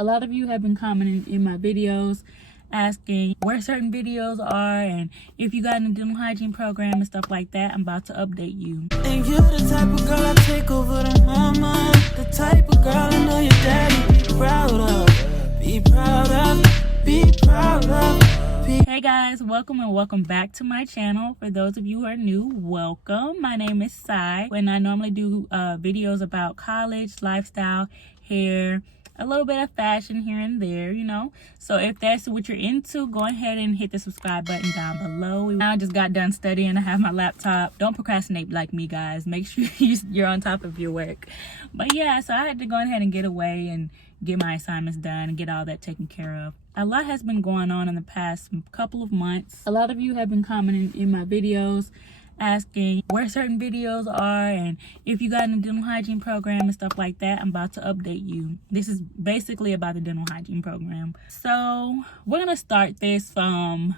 A lot of you have been commenting in my videos asking where certain videos are and if you got in a dental hygiene program and stuff like that. I'm about to update you. And you're the type of girl I take over the mama. The type of girl I know your daddy be proud of. Be proud of. Be proud of. Hey guys, welcome and welcome back to my channel. For those of you who are new, welcome. My name is Sai, and I normally do videos about college, lifestyle, hair, a little bit of fashion here and there, you know. So if that's what you're into, go ahead and hit the subscribe button down below. I just got done studying. I have my laptop. Don't procrastinate like me, guys. Make sure you're on top of your work. But yeah, so I had to go ahead and get away and get my assignments done and get all that taken care of. A lot has been going on in the past couple of months. A lot of you have been commenting in my videos asking where certain videos are and if you got in a dental hygiene program and stuff like that. I'm about to update you. This is basically about the dental hygiene program. So we're gonna start this from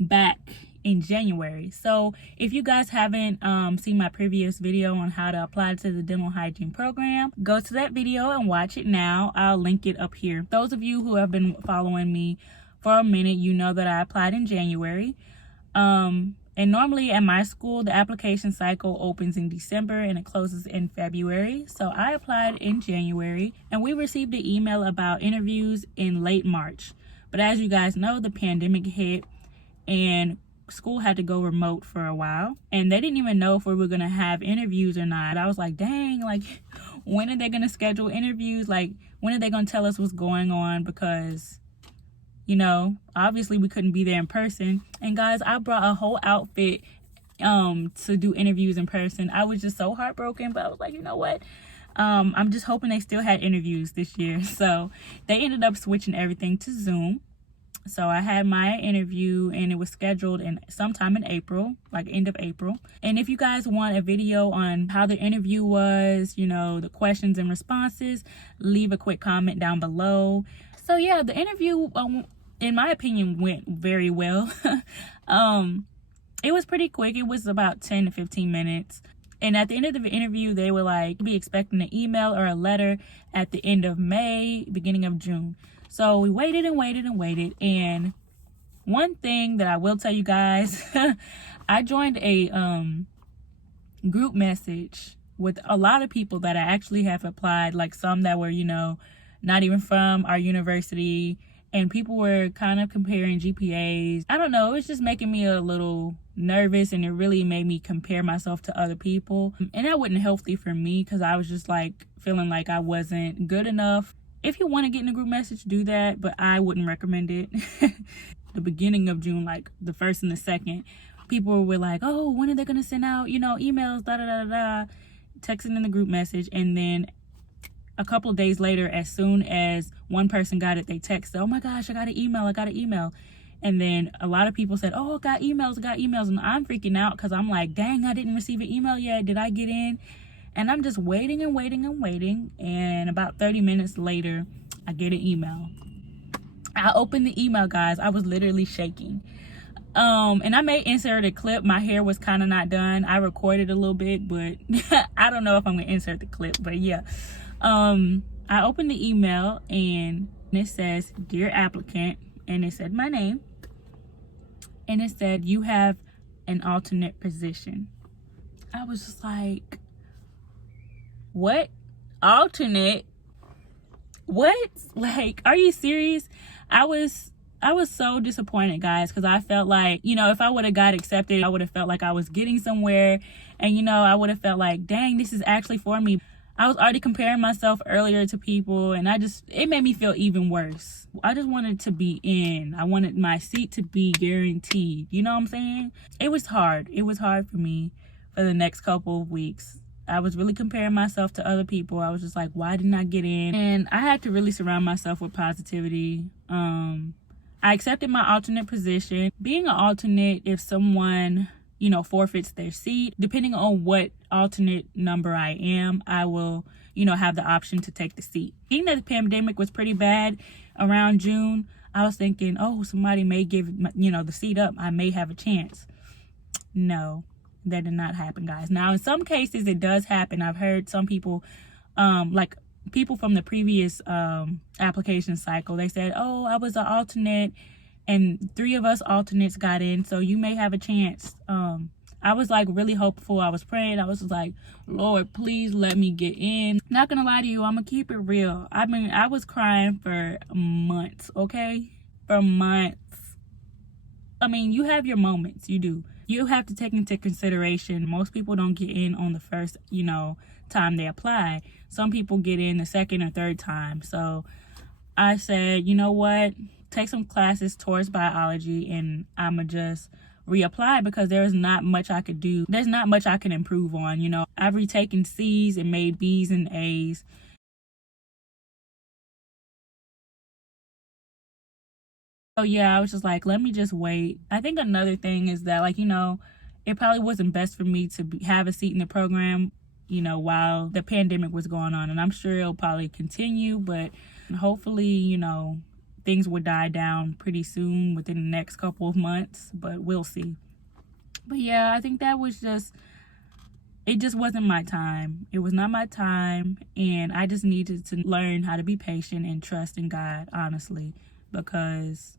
back in January. So if you guys haven't seen my previous video on how to apply to the dental hygiene program, go to that video and watch it now. I'll link it up here. Those of you who have been following me for a minute, you know that I applied in January. And normally at my school, the application cycle opens in December and it closes in February. So I applied in January and we received an email about interviews in late March. But as you guys know, the pandemic hit and school had to go remote for a while. And they didn't even know if we were going to have interviews or not. I was like, dang, like, when are they going to schedule interviews? Like, when are they going to tell us what's going on? Because, you know, obviously we couldn't be there in person. And guys, I brought a whole outfit to do interviews in person. I was just so heartbroken, but I was like, you know what? I'm just hoping they still had interviews this year. So they ended up switching everything to Zoom. So I had my interview and it was scheduled in sometime in April, like end of April. And if you guys want a video on how the interview was, you know, the questions and responses, leave a quick comment down below. So yeah, the interview, in my opinion, went very well. It was pretty quick. It was about 10 to 15 minutes. And at the end of the interview, they were like, be expecting an email or a letter at the end of May, beginning of June. So we waited and waited and waited. And one thing that I will tell you guys, I joined a group message with a lot of people that I actually have applied, like some that were, you know, not even from our university. And people were kind of comparing GPAs. I don't know, it was just making me a little nervous and it really made me compare myself to other people. And that wasn't healthy for me because I was just like feeling like I wasn't good enough. If you want to get in a group message, do that, but I wouldn't recommend it. The beginning of June, like the 1st and the 2nd, people were like, oh, when are they going to send out, you know, emails, texting in the group message. And then a couple of days later, as soon as one person got it, they texted, oh my gosh, I got an email. And then a lot of people said, oh, I got emails. And I'm freaking out because I'm like, dang, I didn't receive an email yet. Did I get in? And I'm just waiting. And about 30 minutes later, I get an email. I opened the email, guys. I was literally shaking. And I may insert a clip. My hair was kind of not done. I recorded a little bit, but I don't know if I'm going to insert the clip. But yeah, I opened the email and it says, dear applicant. And it said my name. And it said, you have an alternate position. I was just like, what? Alternate? What? Like, are you serious? I was so disappointed, guys, because I felt like, you know, if I would have got accepted, I would have felt like I was getting somewhere. And, you know, I would have felt like, dang, this is actually for me. I was already comparing myself earlier to people, and it made me feel even worse. I just wanted to be in. I wanted my seat to be guaranteed. You know what I'm saying? It was hard. It was hard for me for the next couple of weeks. I was really comparing myself to other people. I was just like, why didn't I get in? And I had to really surround myself with positivity. I accepted my alternate position. Being an alternate, if someone, you know, forfeits their seat, depending on what alternate number I am, I will, you know, have the option to take the seat. Being that the pandemic was pretty bad around June, I was thinking, oh, somebody may give, you know, the seat up. I may have a chance. No. That did not happen, guys. Now, in some cases, it does happen. I've heard some people, like people from the previous application cycle. They said, oh, I was an alternate and 3 of us alternates got in, so you may have a chance. I was like really hopeful. I was praying. I was like, Lord, please let me get in. Not gonna lie to you, I'm gonna keep it real. I mean, I was crying for months, okay? For months. I mean, you have your moments, you do. You have to take into consideration, most people don't get in on the first, time they apply. Some people get in the second or third time. So I said, you know what? Take some classes towards biology and I'ma just reapply, because there's not much I could do. There's not much I can improve on, I've retaken C's and made B's and A's. So yeah, I was just like, let me just wait. I think another thing is that, like, it probably wasn't best for me to have a seat in the program, while the pandemic was going on. And I'm sure it'll probably continue, but hopefully, things will die down pretty soon within the next couple of months, but we'll see. But yeah, I think that was it just wasn't my time. It was not my time. And I just needed to learn how to be patient and trust in God, honestly, because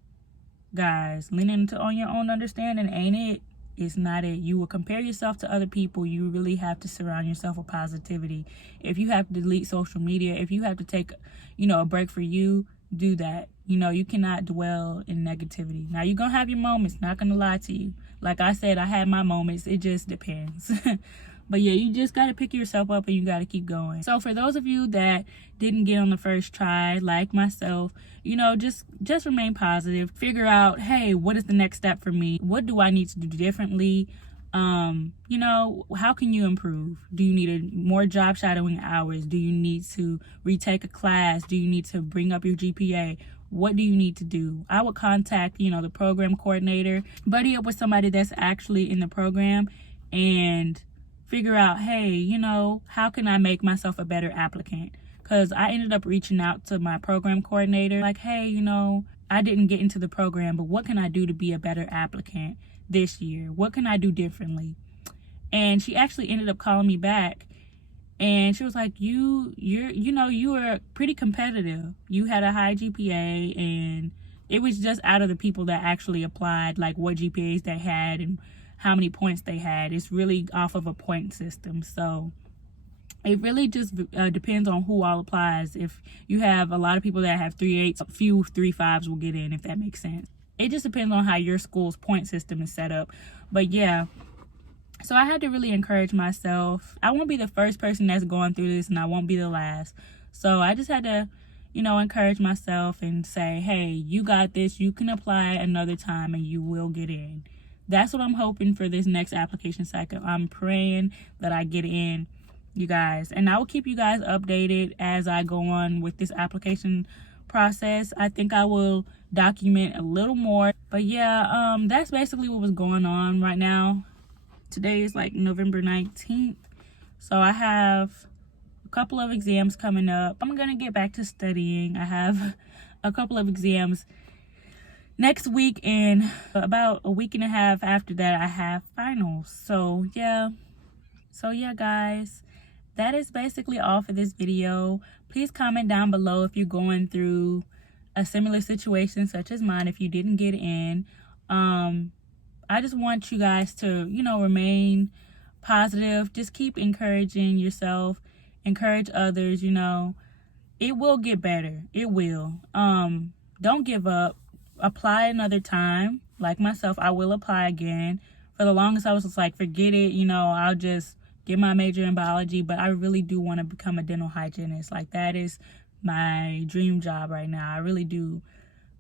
guys, leaning on your own understanding ain't it. It's not it. You will compare yourself to other people. You really have to surround yourself with positivity. If you have to delete social media, if you have to take, a break for you, do that. You cannot dwell in negativity. Now, you're going to have your moments, not going to lie to you. Like I said, I had my moments. It just depends. But yeah, you just got to pick yourself up and you got to keep going. So for those of you that didn't get on the first try, like myself, just remain positive. Figure out, hey, what is the next step for me? What do I need to do differently? How can you improve? Do you need more job shadowing hours? Do you need to retake a class? Do you need to bring up your GPA? What do you need to do? I would contact, the program coordinator, buddy up with somebody that's actually in the program, and figure out, hey, how can I make myself a better applicant? Because I ended up reaching out to my program coordinator, like, hey, I didn't get into the program, but what can I do to be a better applicant this year? What can I do differently? And she actually ended up calling me back, and she was like, you were pretty competitive. You had a high GPA, and it was just out of the people that actually applied, like what GPAs they had and how many points they had. It's really off of a point system. So it really just depends on who all applies. If you have a lot of people that have 3.8s, a few 3.5s will get in, if that makes sense. It just depends on how your school's point system is set up. But yeah, so I had to really encourage myself. I won't be the first person that's going through this, and I won't be the last. So I just had to, encourage myself and say, hey, you got this. You can apply another time and you will get in. That's what I'm hoping for this next application cycle. I'm praying that I get in, you guys. And I will keep you guys updated as I go on with this application process. I think I will document a little more. But yeah, that's basically what was going on right now. Today is like November 19th. So I have a couple of exams coming up. I'm going to get back to studying. I have a couple of exams next week, and about a week and a half after that, I have finals. So yeah, guys, that is basically all for this video. Please comment down below if you're going through a similar situation such as mine, if you didn't get in. I just want you guys to, remain positive. Just keep encouraging yourself, encourage others. It will get better. It will. Don't give up. Apply another time. Like myself, I will apply again. For the longest, I was just like, forget it, I'll just get my major in biology. But I really do want to become a dental hygienist. Like, that is my dream job right now. I really do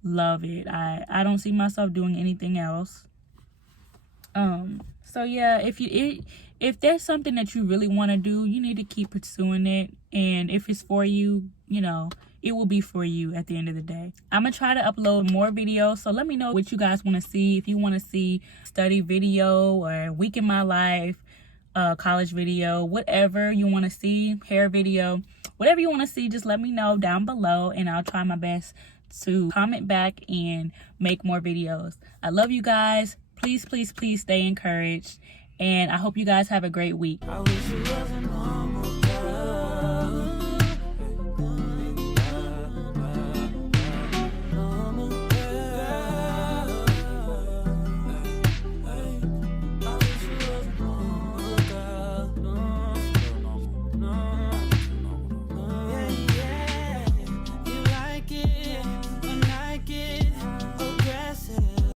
love it. I don't see myself doing anything else. So yeah, if there's something that you really want to do, you need to keep pursuing it. And if it's for you, it will be for you at the end of the day. I'm gonna try to upload more videos, so let me know what you guys want to see. If you want to see study video or week in my life, college video, whatever you want to see, hair video, whatever you want to see, just let me know down below, and I'll try my best to comment back and make more videos. I love you guys. Please, please, please stay encouraged, and I hope you guys have a great week. I wish it wasn't